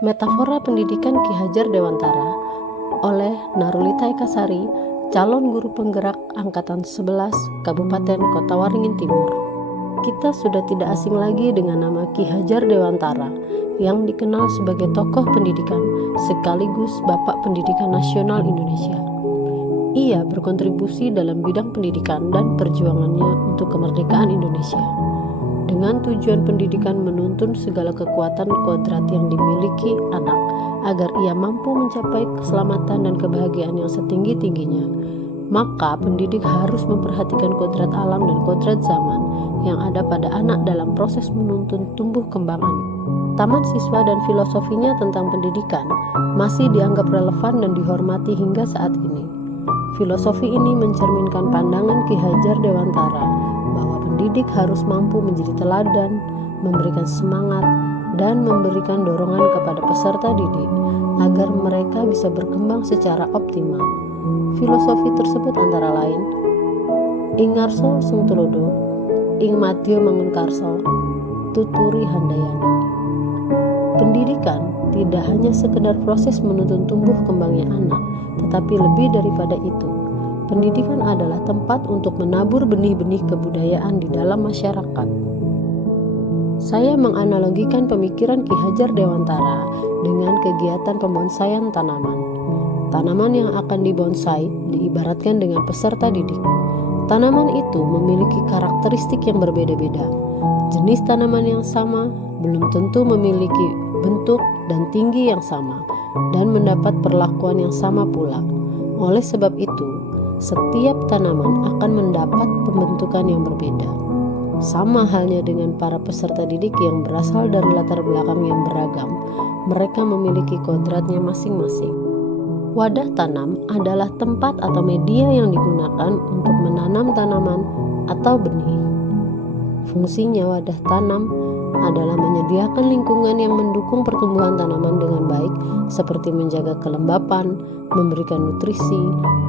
Metafora Pendidikan Ki Hajar Dewantara oleh Narulita Ekasari, calon guru penggerak Angkatan 11 Kabupaten Kota Waringin Timur. Kita sudah tidak asing lagi dengan nama Ki Hajar Dewantara yang dikenal sebagai tokoh pendidikan sekaligus Bapak Pendidikan Nasional Indonesia. Ia berkontribusi dalam bidang pendidikan dan perjuangannya untuk kemerdekaan Indonesia. Dengan tujuan pendidikan menuntun segala kekuatan kodrat yang dimiliki anak agar ia mampu mencapai keselamatan dan kebahagiaan yang setinggi-tingginya, maka pendidik harus memperhatikan kodrat alam dan kodrat zaman yang ada pada anak dalam proses menuntun tumbuh kembangan. Taman siswa dan filosofinya tentang pendidikan masih dianggap relevan dan dihormati hingga saat ini. Filosofi ini mencerminkan pandangan Ki Hajar Dewantara bahwa pendidik harus mampu menjadi teladan, memberikan semangat, dan memberikan dorongan kepada peserta didik agar mereka bisa berkembang secara optimal. Filosofi tersebut antara lain Ing Ngarso Sung Tulodo, Ing Madya Mangunkarso, Tuturi Handayani. Pendidikan tidak hanya sekedar proses menuntun tumbuh kembangnya anak, tetapi lebih daripada itu. Pendidikan adalah tempat untuk menabur benih-benih kebudayaan di dalam masyarakat. Saya menganalogikan pemikiran Ki Hajar Dewantara dengan kegiatan pembonsaian tanaman. Tanaman yang akan dibonsai diibaratkan dengan peserta didik. Tanaman itu memiliki karakteristik yang berbeda-beda. Jenis tanaman yang sama belum tentu memiliki bentuk dan tinggi yang sama dan mendapat perlakuan yang sama pula. Oleh sebab itu, setiap tanaman akan mendapat pembentukan yang berbeda. Sama halnya dengan para peserta didik yang berasal dari latar belakang yang beragam, mereka memiliki kodratnya masing-masing. Wadah tanam adalah tempat atau media yang digunakan untuk menanam tanaman atau benih. Fungsinya wadah tanam adalah menyediakan lingkungan yang mendukung pertumbuhan tanaman dengan baik, seperti menjaga kelembapan, memberikan nutrisi,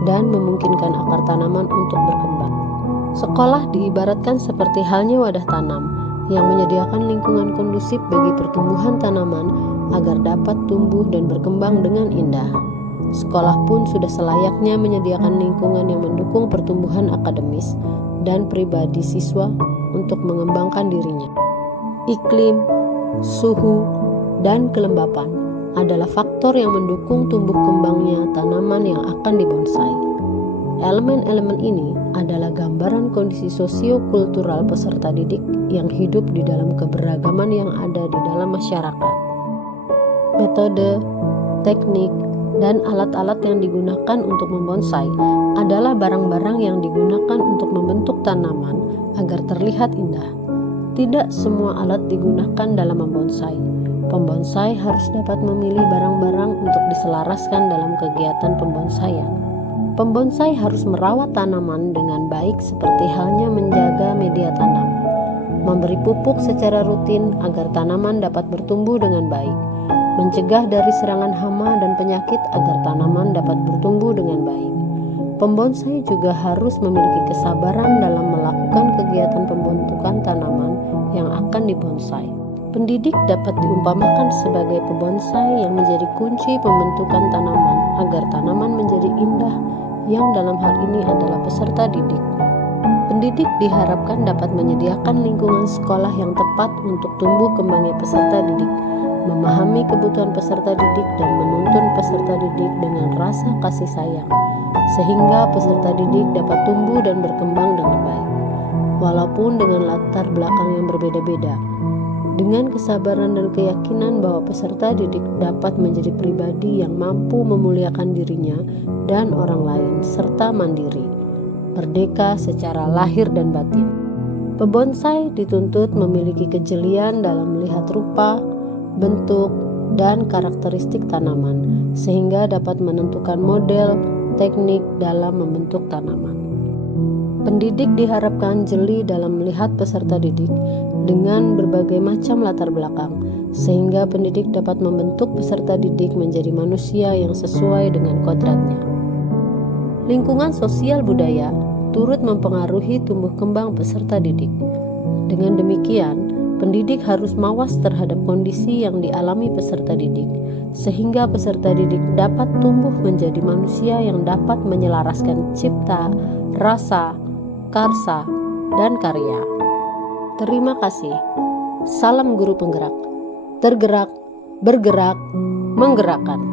dan memungkinkan akar tanaman untuk berkembang. Sekolah diibaratkan seperti halnya wadah tanam yang menyediakan lingkungan kondusif bagi pertumbuhan tanaman agar dapat tumbuh dan berkembang dengan indah. Sekolah pun sudah selayaknya menyediakan lingkungan yang mendukung pertumbuhan akademis dan pribadi siswa untuk mengembangkan dirinya. Iklim, suhu, dan kelembapan adalah faktor yang mendukung tumbuh kembangnya tanaman yang akan dibonsai. Elemen-elemen ini adalah gambaran kondisi sosio-kultural peserta didik yang hidup di dalam keberagaman yang ada di dalam masyarakat. Metode, teknik, dan alat-alat yang digunakan untuk membonsai adalah barang-barang yang digunakan untuk membentuk tanaman agar terlihat indah. Tidak semua alat digunakan dalam membonsai. Pembonsai harus dapat memilih barang-barang untuk diselaraskan dalam kegiatan pembonsaian. Pembonsai harus merawat tanaman dengan baik seperti halnya menjaga media tanam, memberi pupuk secara rutin agar tanaman dapat bertumbuh dengan baik, mencegah dari serangan hama dan penyakit agar tanaman dapat bertumbuh dengan baik. Pembonsai juga harus memiliki kesabaran dalam melakukan kegiatan pembentukan tanaman yang akan dibonsai. Pendidik dapat diumpamakan sebagai pembonsai yang menjadi kunci pembentukan tanaman agar tanaman menjadi indah, yang dalam hal ini adalah peserta didik. Pendidik diharapkan dapat menyediakan lingkungan sekolah yang tepat untuk tumbuh kembangnya peserta didik, memahami kebutuhan peserta didik dan menuntun peserta didik dengan rasa kasih sayang, sehingga peserta didik dapat tumbuh dan berkembang dengan baik, walaupun dengan latar belakang yang berbeda-beda. Dengan kesabaran dan keyakinan bahwa peserta didik dapat menjadi pribadi yang mampu memuliakan dirinya dan orang lain serta mandiri, merdeka secara lahir dan batin. Pembonsai dituntut memiliki kejelian dalam melihat rupa, bentuk, dan karakteristik tanaman sehingga dapat menentukan model, teknik dalam membentuk tanaman. Pendidik diharapkan jeli dalam melihat peserta didik dengan berbagai macam latar belakang sehingga pendidik dapat membentuk peserta didik menjadi manusia yang sesuai dengan kodratnya. Lingkungan sosial budaya turut mempengaruhi tumbuh kembang peserta didik. Dengan demikian, Pendidik harus mawas terhadap kondisi yang dialami peserta didik, sehingga peserta didik dapat tumbuh menjadi manusia yang dapat menyelaraskan cipta, rasa, karsa, dan karya. Terima kasih. Salam guru penggerak. Tergerak, bergerak, menggerakkan.